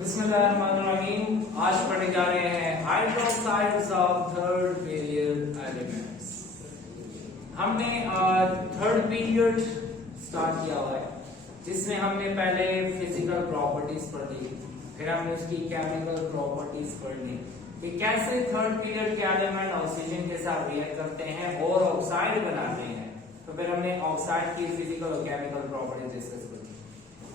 बिस्मिल्लाहिर्रहमानिर्रहीम। आज पढ़ने जा रहे हैं hydroxides of third period elements. हमने थर्ड पीरियड स्टार्ट किया हुआ है, जिसमें हमने पहले फिजिकल प्रॉपर्टीज पढ़ी, फिर हमने उसकी केमिकल प्रॉपर्टीज पढ़ी कि कैसे थर्ड पीरियड के एलिमेंट ऑक्सीजन के साथ रिएक्ट करते हैं और ऑक्साइड बनाते हैं। तो फिर हमने ऑक्साइड की फिजिकल और केमिकल प्रॉपर्टीज डिस्कस की।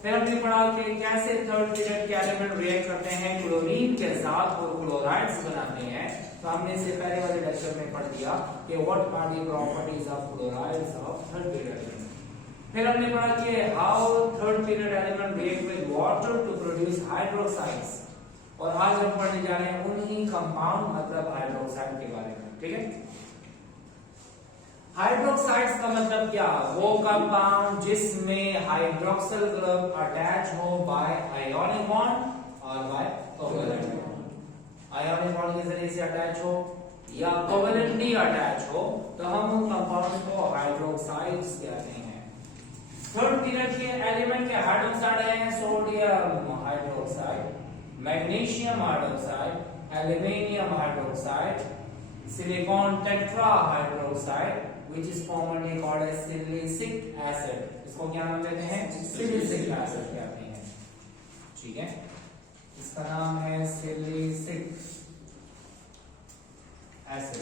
फिर हमने पढ़ा कि कैसे थर्ड पीरियड के एलिमेंट रिएक्ट करते हैं क्लोरीन के साथ और क्लोराइड्स बनाते हैं। तो हमने इससे पहले वाले लेक्चर में पढ़ दिया कि what are the properties of chlorides of third period element. फिर हमने पढ़ा कि how third period element react with water to produce hydroxides. और आज हम पढ़ने जा रहे हैं उन्हीं कंपाउंड मतलब हाइड्रोक्साइड के बारे में। ठीक है, हाइड्रोक्साइड्स का मतलब क्या? वो कंपाउंड जिसमें हाइड्रोक्सिल ग्रुप अटैच हो बाय आयोनिक बॉन्ड और by covalent bond. Ionic bond के जरिए से अटैच हो या कोवैलेंटली अटैच हो तो हम उन कंपाउंड को हाइड्रोक्साइड्स कहते हैं। थर्ड पीरियड के एलिमेंट के हाइड्रोक्साइड हैं sodium hydroxide, magnesium hydroxide, aluminium hydroxide, silicon tetra hydroxide which is commonly called as silicic acid। इसको क्या नाम देते हैं? silicic acid कहते हैं। ठीक है, इसका नाम है silicic acid।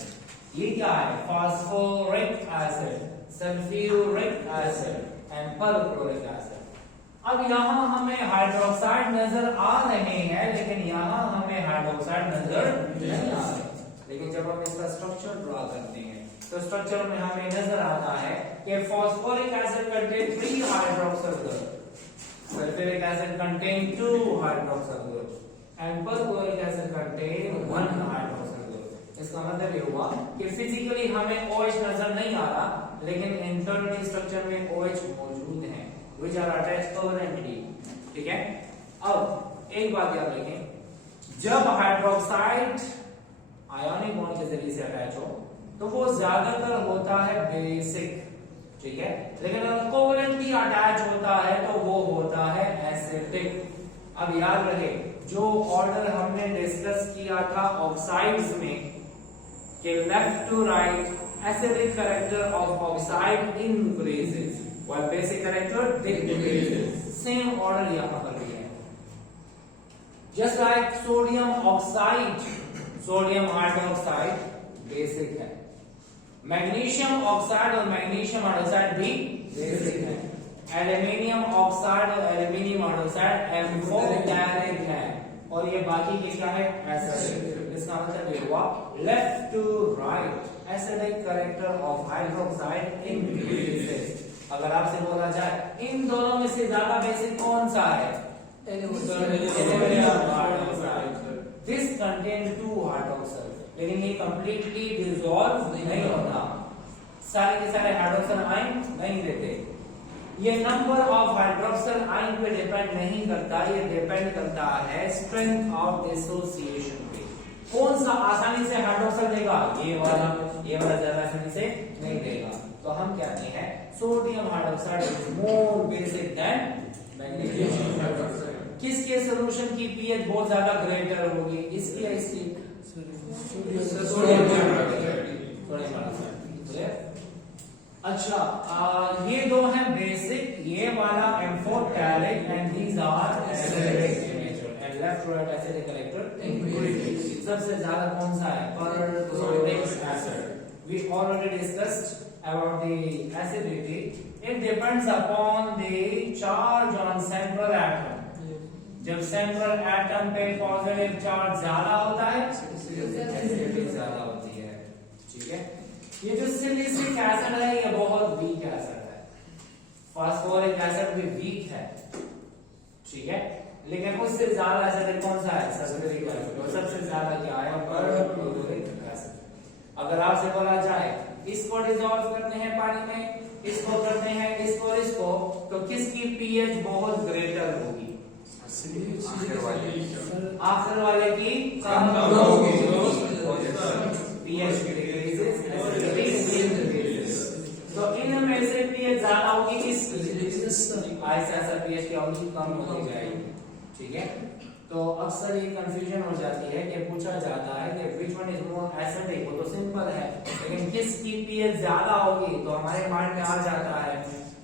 ये क्या है? phosphoric acid, sulfuric acid and perchloric acid। अब यहाँ हमें हाइड्रोक्साइड नजर आ रहे हैं, लेकिन यहाँ हमें हाइड्रोक्साइड नजर नहीं आ रहे। लेकिन जब हम इसका स्ट्रक्चर ड्रॉ करते हैं तो स्ट्रक्चर में हमें नजर आता है कि phosphoric acid contain 3 hydroxyl group, sulphuric acid contain 2 hydroxyl group and perchloric acid contain 1 hydroxyl group. इसका मतलब ये हुआ कि फिजिकली हमें OH नजर नहीं आ रहा, लेकिन इंटरनली स्ट्रक्चर में OH मौजूद है which are attached covalently। ठीक है, अब एक बात याद रखें, जब हाइड्रोक्साइड आयोनिक बॉन्ड के जरिए से अटैच हो तो वो ज्यादातर होता है बेसिक। ठीक है, लेकिन अगर कोवैलेंटली अटैच होता है तो वो होता है एसिडिक। अब याद रहे जो ऑर्डर हमने डिस्कस किया था ऑक्साइड्स में कि left to right acidic character of oxide increases while basic character decreases. Same order यहां पर भी है। Just like sodium oxide, sodium hydroxide basic है, मैग्नीशियम ऑक्साइड और मैग्नीशियम हाइड्रोक्साइड भी बेसिक है, एल्यूमिनियम ऑक्साइड और एल्यूमिनियम हाइड्रोक्साइड एम्फोटेरिक है, और ये बाकी की क्या है? एसिडिक। इसका मतलब ये हुआ left to right acidic character of hydroxide increases. अगर आपसे बोला जाए इन दोनों में से ज्यादा बेसिक कौन सा है? Aluminium hydroxide. This contain 2 hydroxide, लेकिन ये कंप्लीटली डिसॉल्व नहीं होता, सारे के सारे हाइड्रोक्सिल आयन नहीं देते। ये नंबर ऑफ हाइड्रोक्सिल आयन पे डिपेंड नहीं करता, ये डिपेंड करता है स्ट्रेंथ ऑफ डिसोसिएशन पे। कौन सा आसानी से हाइड्रोक्सिल देगा? ये वाला ज्यादा आसानी से नहीं देगा। तो हम कहते हैं sodium hydroxide is more basic than magnesium hydroxide. किसके सॉल्यूशन की पीएच बहुत ज्यादा ग्रेटर होगी? इसकी या इसकी? अच्छा, ये दो हैं बेसिक, ये वाला amphoteric and these are acidic in nature and left right acidic character increases. सबसे ज्यादा कौन सा है? Perchloric acid. We already discussed about the acidity. It depends upon the charge on central atom. जब सेंट्रल एटम पे positive charge ज्यादा होता है, एसिडिटी ज्यादा होती है। ठीक है, ये जो सिलिसिक एसिड है ये बहुत वीक एसिड है, फास्फोरिक एसिड भी वीक है। ठीक है, लेकिन उससे ज्यादा एसिड कौन सा है? Sulphuric acid. और सबसे ज्यादा क्या है? Perchloric acid. अगर आपसे बोला जाए इसको डिसॉल्व करते हैं पानी में, इसको करते हैं इसको, तो किसकी पीएच बहुत ग्रेटर होगी? आखिर वाले की कम होगी। पीएच डिक्रीजेस, तो इनमें से पीएच ज्यादा होगी, इसकी ऐसा पीएच क्या होगी? कम हो जाएगी। ठीक है, तो अक्सर ये कंफ्यूजन हो जाती है कि पूछा जाता है कि which one is more acidic, वो तो सिंपल है, लेकिन किसकी पीएच ज्यादा होगी, तो हमारे माइंड में आ जाता है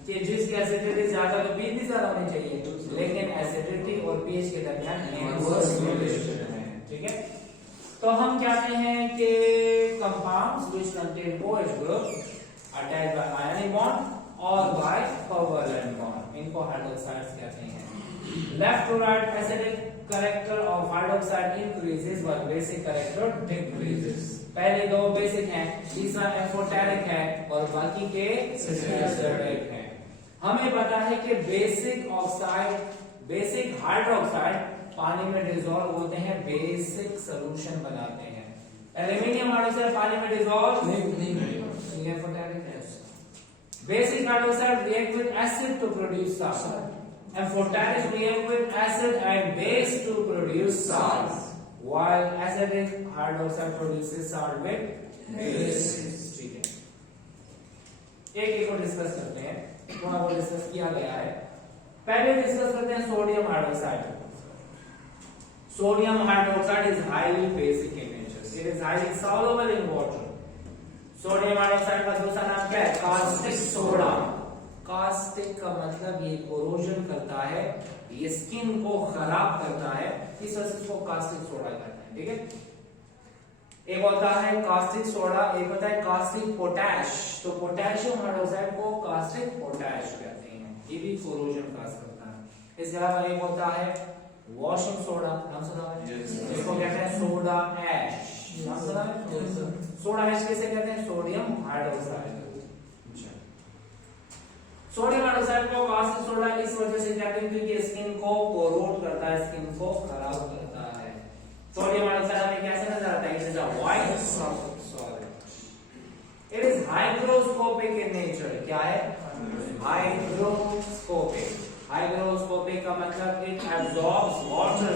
कि जिसकी एसिडिटी ज्यादा तो पीएच भी ज्यादा होनी चाहिए, लेकिन एसिडिटी और पीएच के दरमियान इनवर्स रिलेशन है, ठीक है। तो हम कहते हैं कि compounds which contain OH group attached by ionic bond और बाय कोवैलेंट बॉन्ड, इनको हाइड्रोक्साइड्स कहते हैं। Left to right acidic character of hydroxide increases while basic character decreases। पहले दो बेसिक हैं, तीसरा एम्फोटेरिक है और बाकी के एसिडिक हैं। हमें पता है कि बेसिक ऑक्साइड, बेसिक हाइड्रोक्साइड पानी में डिसॉल्व होते हैं, बेसिक सॉल्यूशन बनाते हैं। एल्युमिनियम हाइड्रोक्साइड पानी में डिसॉल्व नहीं, एम्फोटेरिक है। Basic hydroxide react with acid to produce salt, amphoteric react with acid and base to produce salts, while acidic hydroxide produces salt with base। ठीक है, एक को डिस्कस करते हैं, थोड़ा बहुत डिस्कस किया गया है। पहले डिस्कस करते हैं sodium hydroxide. Sodium hydroxide is highly basic in nature, it is highly soluble in water। Sodium hydroxide का दूसरा नाम क्या है? Caustic soda. कास्टिक का मतलब ये कोरोजन करता है, ये स्किन को खराब करता है, इस वजह से इसको कास्टिक सोडा कहते हैं, ठीक है। एक होता है कास्टिक सोडा, एक होता है कास्टिक पोटैश। तो पोटेशियम हाइड्रोक्साइड को कास्टिक पोटैश कहते हैं, ये भी कोरोजन काज करता है। इसके अलावा एक होता है वॉशिंग सोडा, नाम सुना है? इसको कहते हैं सोडा ऐश, नाम सुना है? सोडा ऐश किसे कहते हैं? Sodium hydroxide. सोडियम हाइड्रोक्साइड को कास्टिक सोडा इस वजह से कहते हैं क्योंकि स्किन को कोरोड करता है, स्किन को खराब करता है। सोडियम हाइड्रोक्साइड हमें कैसे नजर आता है? It is a white solid. It is hygroscopic in nature. क्या है? हाइग्रोस्कोपिक। हाइग्रोस्कोपिक का मतलब इट एब्जॉर्ब्स वाटर।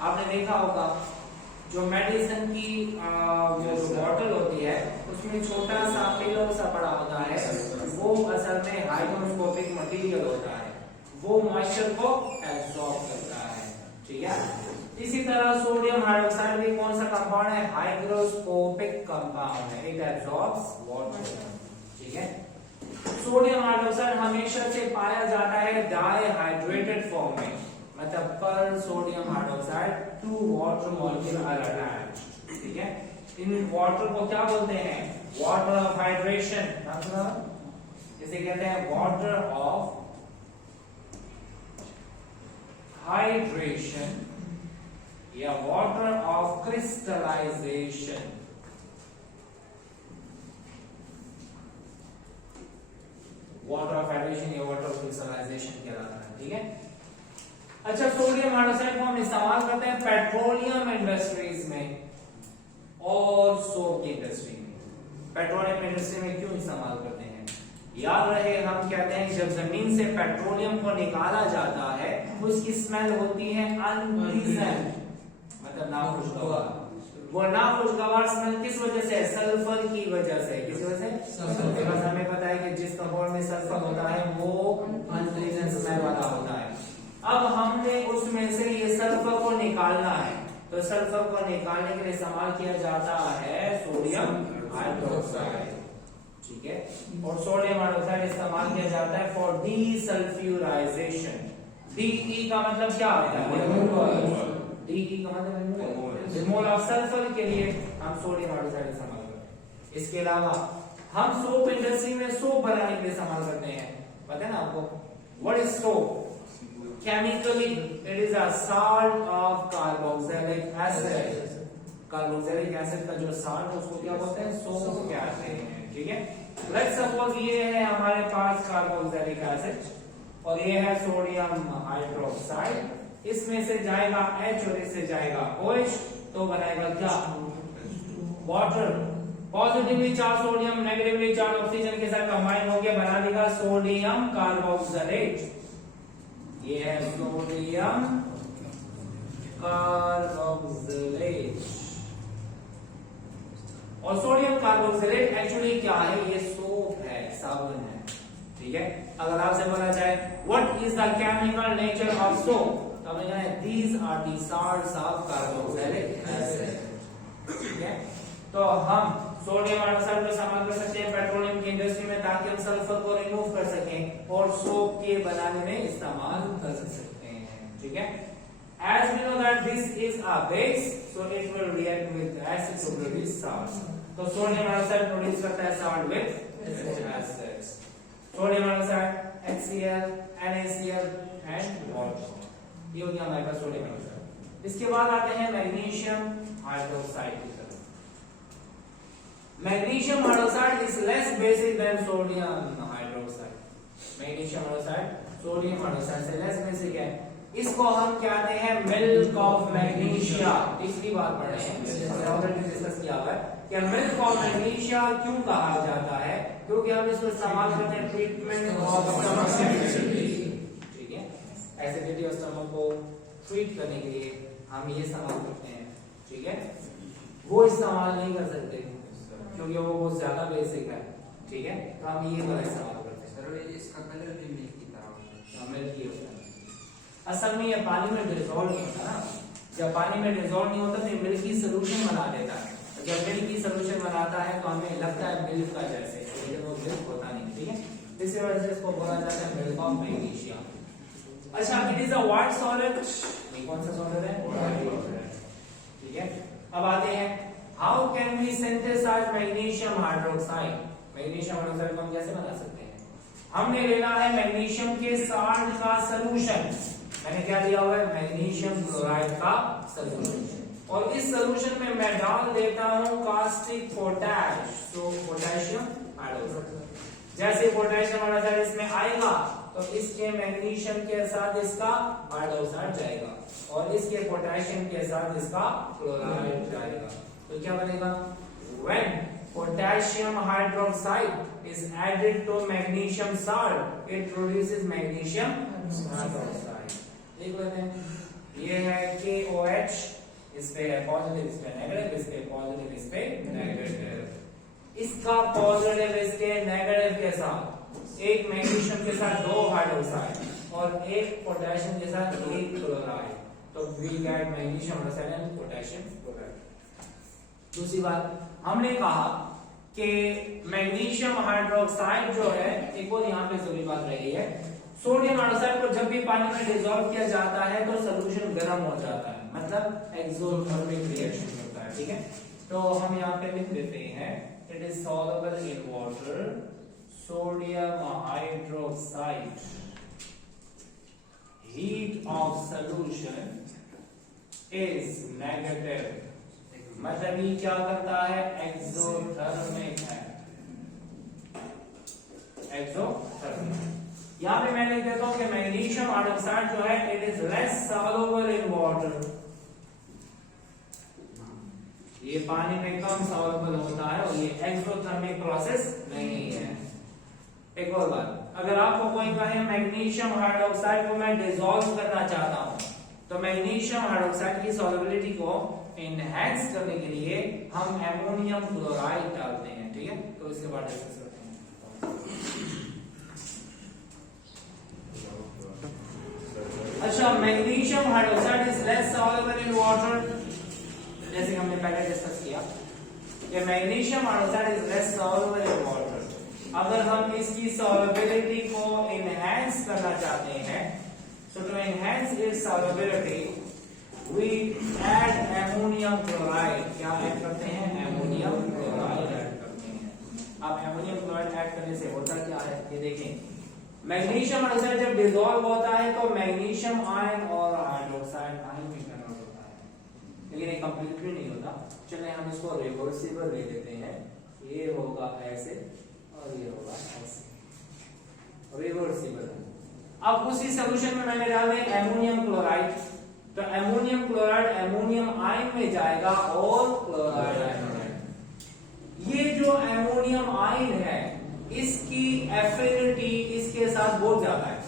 आपने देखा होगा जो मेडिसिन की वो जो बॉटल होती है उसमें छोटा सा पिलो सा पड़ा होता है, वो असल में हाइग्रोस्कोपिक मटेरियल होता है, वो मॉइस्चर को एब्जॉर्ब करता है, ठीक है। इसी तरह सोडियम हाइड्रोक्साइड भी कौन सा कंपाउंड है? हाइग्रोस्कोपिक कंपाउंड है, इट एब्जॉर्ब्स वाटर, ठीक है। सोडियम हाइड्रोक्साइड हमेशा से पाया जाता है डाइहाइड्रेटेड फॉर्म में, मतलब पर sodium hydroxide two water molecule are attached, ठीक है। इन वाटर को क्या बोलते हैं? वाटर ऑफ हाइड्रेशन, इसे कहते हैं वाटर ऑफ हाइड्रेशन या water of crystallisation. Water of hydration या वाटर ऑफ क्रिस्टलाइजेशन कहलाता है, ठीक है। अच्छा, सोडियम हाइड्रोक्साइड को हम इस्तेमाल करते हैं पेट्रोलियम इंडस्ट्रीज में और सोप की इंडस्ट्री में। पेट्रोलियम इंडस्ट्री में क्यों इस्तेमाल करते हैं? याद रहे, हम कहते हैं जब जमीन से पेट्रोलियम को निकाला जाता है उसकी स्मेल होती है अनप्लीजेंट, मतलब नाखुशगवार। वो नाखुशगवार स्मेल किस वजह से? सल्फर की वजह से। किस वजह से? बिकॉज़ हमें पता है कि जिस कंपाउंड में सल्फर होता है वो अनप्लीजेंट स्मेल वाला होता है। अब हमने उसमें से ये सल्फर को निकालना है, तो सल्फर को निकालने के लिए इस्तेमाल किया जाता है सोडियम हाइड्रोक्साइड, ठीक है। और सोडियम हाइड्रोक्साइड इस्तेमाल किया जाता है फॉर डीसल्फ्यूराइजेशन। डीई का मतलब क्या होता है? डीई का मतलब रिमूवल ऑफ सल्फर के लिए हम सोडियम हाइड्रोक्साइड इस्तेमाल करते हैं। इसके अलावा हम सोप इंडस्ट्री में सोप बनाने के लिए इस्तेमाल करते हैं, पता है ना आपको? What is soap? Chemically, it is a salt of carboxylic acid. Carboxylic acid का जो साल्ट है उसको क्या बोलते हैं? सोप कहते हैं, ठीक है। लेट्स सपोज ये है हमारे पास कार्बोक्सिलिक एसिड और ये है सोडियम हाइड्रोक्साइड। इसमें से जाएगा H और इससे जाएगा OH, तो बनाएगा क्या? Water. Positively charge sodium negatively charge oxygen के साथ कंबाइन होकर बना देगा सोडियम कार्बोक्सिलेट। ये है सोडियम कार्बोक्सिलेट। और सोडियम कार्बोक्सिलेट एक्चुअली क्या है? ये सोप है, साबुन है, ठीक है। अगर आपसे बोला जाए what is the chemical nature of soap, तो हमने कहा है these are the salts of carboxylic acid, ठीक है। तो हम सोडियम हाइड्रोक्साइड को इस्तेमाल कर सकते हैं पेट्रोलियम की इंडस्ट्री में ताकि हम सल्फर को रिमूव कर सकें और सोप के बनाने में इस्तेमाल कर सकते हैं, ठीक है। As we know that this is a base, so it will react with acid to produce salt. तो सोडियम हाइड्रोक्साइड प्रोड्यूस करता है salt with acid. Sodium hydroxide HCl, NaCl and water. ये हो गया हमारे पास सोडियम हाइड्रोक्साइड। इसके बाद आते हैं मैग्नीशियम हाइड्रोक्साइड की तरफ। Magnesium hydroxide is less basic than sodium hydroxide. Magnesium hydroxide sodium hydroxide से लेस बेसिक है। इसको हम कहते हैं मिल्क ऑफ मैग्नीशिया। तीसरी बात पढ़ रहे हैं, ऑलरेडी डिस्कस किया हुआ है कि मिल्क ऑफ मैग्नीशिया क्यों कहा जाता है, क्योंकि हम इसको इस्तेमाल करते हैं ट्रीटमेंट ऑफ स्टमक एसिडिटी, ठीक है। एसिडिटी और स्टमक को ट्रीट करने के लिए हम ये इस्तेमाल करते हैं, ठीक है। वो इस्तेमाल नहीं कर सकते क्योंकि वो बहुत ज्यादा बेसिक है, ठीक है। तो हम ये वाला इस्तेमाल करते हैं। सर इसका कलर भी मिल्क की तरह होता है। मिल्क ही होता है। असल में ये पानी में डिसॉल्व नहीं होता ना, जब पानी में डिसॉल्व नहीं होता तो ये मिल्की सोल्यूशन बना देता है। जब मिल्की सोल्यूशन बनाता है तो हमें लगता है मिल्क का जैसे, लेकिन वो मिल्क होता नहीं, ठीक है। इसी वजह से इसको बोला जाता है मिल्क ऑफ मैग्नीशिया। अच्छा, it is a white solid, ये कौन सा सॉलिड है, ठीक है। अब आते हैं how can we synthesise magnesium hydroxide. Magnesium hydroxide को हम कैसे बना सकते हैं। हमने लेना है मैग्नीशियम के साल्ट का सॉल्यूशन। मैंने क्या लिया हुआ है, मैग्नीशियम क्लोराइड का सॉल्यूशन, और इस सॉल्यूशन में मैं डाल देता हूं कास्टिक पोटैश, तो पोटेशियम हाइड्रोक्साइड। जैसे पोटेशियम हाइड्रोक्साइड इसमें आएगा तो इसके मैग्नीशियम के साथ इसका हाइड्रोक्साइड जाएगा और इसके पोटेशियम के साथ इसका क्लोराइड जाएगा। तो क्या बनेगा, when potassium hydroxide is added to magnesium salt, it produces magnesium hydroxide. देख लेते हैं, ये है KOH, इस पे है पॉजिटिव, इस पे नेगेटिव, इस पे पॉजिटिव, इस पे नेगेटिव। इसका पॉजिटिव इसके नेगेटिव के साथ, एक मैग्नीशियम के साथ 2 हाइड्रोक्साइड और एक पोटेशियम के साथ 1 क्लोराइड, तो we get magnesium hydroxide and potassium chloride। दूसरी बात, हमने कहा कि मैग्नीशियम हाइड्रोक्साइड जो है, एक और यहाँ पे जरूरी बात रही है, सोडियम हाइड्रोक्साइड को जब भी पानी में डिसॉल्व किया जाता है तो सॉल्यूशन गर्म हो जाता है, मतलब एक्सोथर्मिक रिएक्शन होता है, ठीक है। तो हम यहाँ पे लिख देते हैं it is soluble in water, sodium hydroxide heat of solution is negative, मतलब ये क्या करता है, एक्सोथर्मिक है, एक्सोथर्मिक। यहाँ पे मैं लिख देता हूं कि मैग्नीशियम हाइड्रोक्साइड जो है it is less soluble in water, ये पानी में कम सॉल्युबल होता है और ये एक्सोथर्मिक प्रोसेस नहीं है। एक और बात, अगर आपको कोई कहे मैग्नीशियम हाइड्रोक्साइड को मैं डिसॉल्व करना चाहता हूं, तो मैग्नीशियम हाइड्रोक्साइड की सॉल्युबिलिटी को एनहांस करने के लिए हम एमोनियम क्लोराइड डालते हैं, ठीक है। तो इसके बाद डिस्कस करते हैं। अच्छा, magnesium hydroxide is less soluble in water, जैसे हमने पहले डिस्कस किया कि magnesium hydroxide is less soluble in water. अगर हम इसकी सॉल्युबिलिटी को एनहांस करना चाहते हैं, so to enhance its solubility we add ammonium chloride। क्या ऐड करते हैं, एमोनियम क्लोराइड ऐड करते हैं। अब एमोनियम क्लोराइड ऐड करने से होता क्या है, ये देखें, मैग्नीशियम हाइड्रोक्साइड जब डिसॉल्व होता है तो मैग्नीशियम आयन और हाइड्रोक्साइड आयन में कन्वर्ट होता है, लेकिन ये कंप्लीटली नहीं होता। चलिए हम इसको रिवर्सिबल ले लेते हैं, ये होगा ऐसे और ये होगा ऐसे, रिवर्सिबल। अब उसी सॉल्यूशन में मैंने डाला एमोनियम क्लोराइड, तो एमोनियम क्लोराइड एमोनियम आयन में जाएगा और क्लोराइड आयन में। ये जो एमोनियम आयन है इसकी एफिनिटी इसके साथ बहुत ज्यादा है,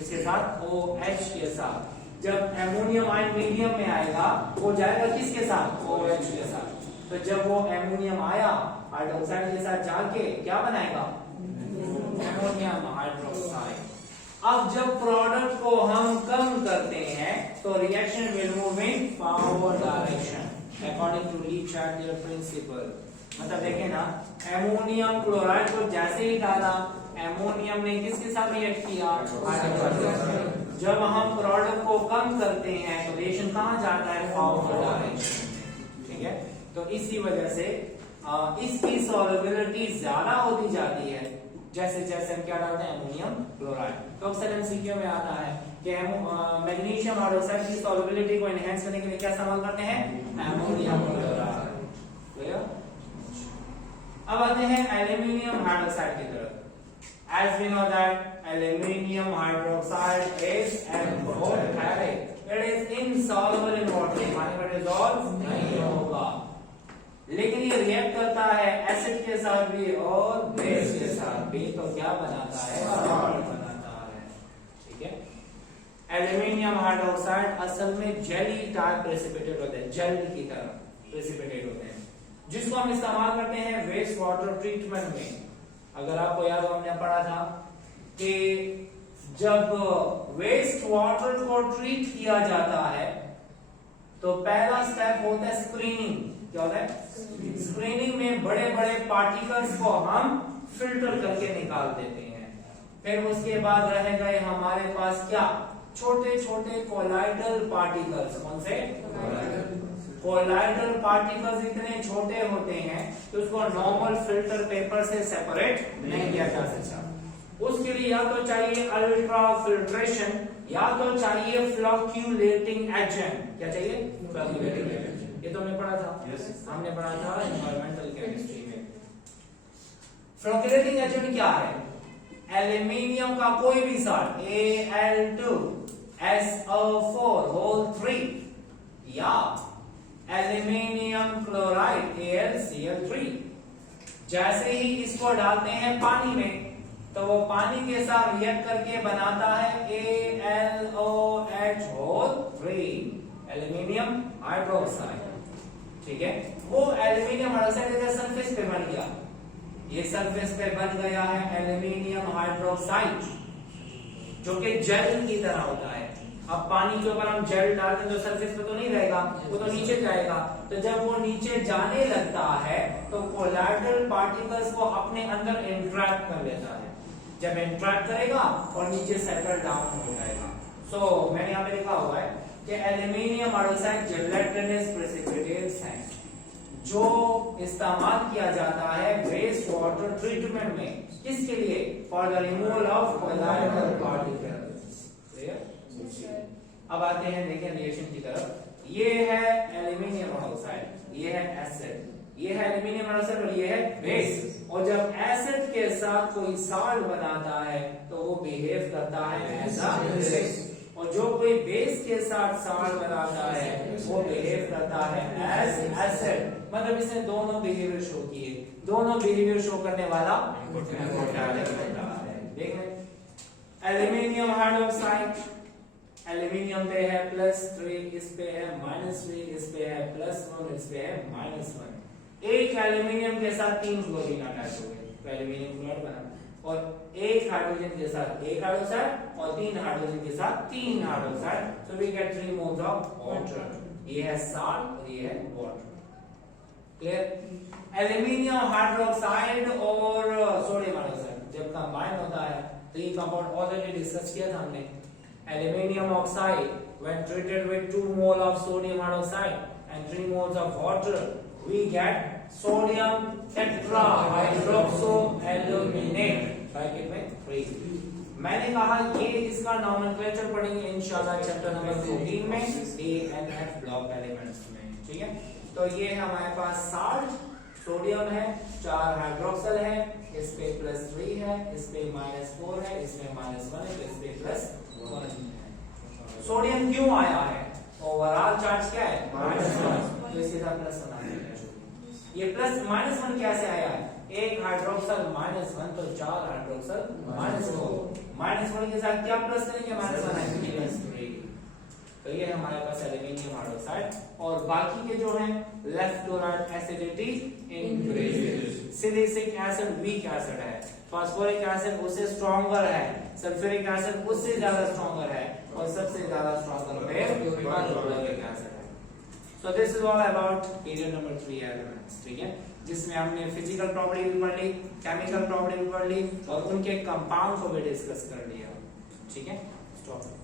इसके साथ OH के साथ। जब एमोनियम आयन मीडियम में आएगा वो जाएगा किसके साथ, OH के साथ। तो जब वो एमोनियम आया हाइड्रोक्साइड के साथ जाके क्या बनाएगा, एमोनियम हाइड्रोक्साइड। अब जब प्रोडक्ट को हम कम करते हैं तो reaction will move in forward direction according to le Chatelier principle. मतलब देखें ना, एमोनियम क्लोराइड को जैसे ही डाला, एमोनियम ने किसके साथ रिएक्ट किया, हाइड्रोजन। जब हम प्रोडक्ट को कम करते हैं तो रिएक्शन कहां जाता है, फॉरवर्ड डायरेक्शन में। ठीक है, तो इसी वजह से इसकी सॉल्युबिलिटी ज्यादा होती जाती है जैसे जैसे हम क्या डालते हैं, एमोनियम क्लोराइड। तो अक्सर एमसीक्यू में आता है कि मैग्नीशियम हाइड्रोक्साइड की सॉल्युबिलिटी को एनहांस करने के लिए क्या इस्तेमाल करते हैं, एमोनियम क्लोराइड। क्लियर। अब आते हैं एल्यूमिनियम हाइड्रोक्साइड की तरफ। As we know that aluminium hydroxide is amphoteric, it is insoluble in water, पानी में dissolve नहीं होगा, लेकिन ये रिएक्ट करता है एसिड के साथ भी और बेस के साथ भी, तो क्या बनाता है, सॉल्ट बनाता है। ठीक है, एल्यूमिनियम हाइड्रोक्साइड असल में जेली टाइप प्रेसिपिटेट होते हैं, जेल की तरह प्रेसिपिटेट होते हैं, जिसको हम इस्तेमाल करते हैं वेस्ट वाटर ट्रीटमेंट में। अगर आपको याद हो, हमने पढ़ा था कि जब वेस्ट वाटर को ट्रीट किया जाता है तो पहला स्टेप होता है स्क्रीनिंग। क्या होता है, स्क्रीनिंग में बड़े बड़े पार्टिकल्स को हम फिल्टर करके निकाल देते हैं। फिर उसके बाद रह गए हमारे पास क्या, छोटे छोटे कोलाइडल पार्टिकल्स। कौन से, कोलाइडल पार्टिकल्स इतने छोटे होते हैं कि उसको नॉर्मल फिल्टर पेपर से सेपरेट नहीं किया जा सकता। उसके लिए या तो चाहिए अल्ट्रा फिल्ट्रेशन, या तो चाहिए फ्लोक्यूलेटिंग एजेंट। क्या चाहिए, फ्लोक्यूलेटिंग एजेंट। ये तो हमने पढ़ा था, हमने पढ़ा था एनवायरमेंटल केमिस्ट्री में। फ्लोक्यूलेटिंग एजेंट क्या है, एल्यूमिनियम का कोई भी साल्ट Al2SO4 या एल्यूमिनियम क्लोराइड AlCl3, जैसे ही इसको डालते हैं पानी में तो वो पानी के साथ रिएक्ट करके बनाता है AlOH3 एल्यूमिनियम हाइड्रोक्साइड। ठीक है, वो एल्यूमिनियम हाइड्रोक्साइड का सरफेस पे बन गया, ये सरफेस पे बन गया है एल्यूमिनियम हाइड्रोक्साइड, जो कि जेल की तरह होता है। अब पानी के ऊपर हम जेल डालते हैं तो सरफेस पे तो नहीं रहेगा, वो तो नीचे जाएगा। तो जब वो नीचे जाने लगता है तो कोलाइडल पार्टिकल्स को अपने अंदर इंट्रैक्ट कर लेता है। जब इंट्रैक्ट करेगा और नीचे सेटल डाउन हो जाएगा। सो मैंने यहाँ पे लिखा हुआ है कि एल्यूमिनियम हाइड्रोक्साइड जेलेटिनस प्रेसिपिटेट्स है जो इस्तेमाल किया जाता है वेस्ट वाटर ट्रीटमेंट में। किसके लिए, for the removal of colloidal particles. Clear. अब आते हैं, देखें रिएक्शन की तरफ। ये है एल्यूमिनियम हाइड्रोक्साइड, ये है एसिड, ये है एल्यूमिनियम हाइड्रोक्साइड और ये है बेस। और जब एसिड के साथ कोई साल्ट बनाता है तो वो बिहेव करता है एज अ बेस, और जो कोई बेस के साथ साल्ट बनाता है वो बिहेव करता है एज एसिड। मतलब इसने दोनों बिहेवियर शो किए, दोनों बिहेवियर शो करने वाला देख लें। एल्यूमिनियम हाइड्रोक्साइड, एल्यूमिनियम पे है +3, इस पे है -3, इस पे है +1, इस पे है -1। एक एल्यूमिनियम के साथ 3 क्लोरीन अटैच हो गए तो एल्यूमिनियम क्लोराइड बना, और एक हाइड्रोजन के साथ एक हाइड्रोक्साइड और 3 हाइड्रोजन के साथ 3 hydroxide, so we get 3 moles of water. ये है साल्ट और ये है वाटर। क्लियर। एल्यूमिनियम हाइड्रोक्साइड और सोडियम हाइड्रोक्साइड जब कंबाइन होता है तो ये कंपाउंड ऑलरेडी डिस्कस किया था हमने। Aluminium oxide when treated with 2 mole of sodium hydroxide and 3 moles of water, we get sodium tetrahydroxoaluminate, bracket में 3। मैंने कहा ये इसका नॉमेनक्लेचर पढ़ेंगे इंशाल्लाह चैप्टर नंबर 14 में, ANF ब्लॉक एलिमेंट्स में। ठीक है, तो ये हमारे पास साल्ट सोडियम है, 4 हाइड्रोक्सल है, इस पे +3 है, इस पे -4 है, इसमें -1 है, इस पे +1। सोडियम क्यों आया है, ओवरऑल चार्ज क्या है -1, तो इसके साथ +1 आया है। ये +-1 कैसे आया है, एक हाइड्रोक्सल -1 तो 4 हाइड्रोक्सल -4, -1 के साथ क्या प्लस करेंगे, -1 +3। तो ये हमारे पास एल्यूमिनियम हाइड्रोक्साइड। और बाकी के जो हैं left to right acidity increases. Silicic acid weak acid है, फास्फोरिक एसिड उससे स्ट्रॉन्गर है, सल्फ्यूरिक एसिड उससे ज्यादा स्ट्रॉन्गर है, और सबसे ज्यादा स्ट्रॉन्गर परक्लोरिक एसिड है। So this is all about period number 3 elements. ठीक है, जिसमें हमने फिजिकल प्रॉपर्टी भी पढ़ ली, केमिकल प्रॉपर्टी भी पढ़ ली, और उनके कंपाउंड को भी डिस्कस कर लिया। ठीक है, स्टॉप।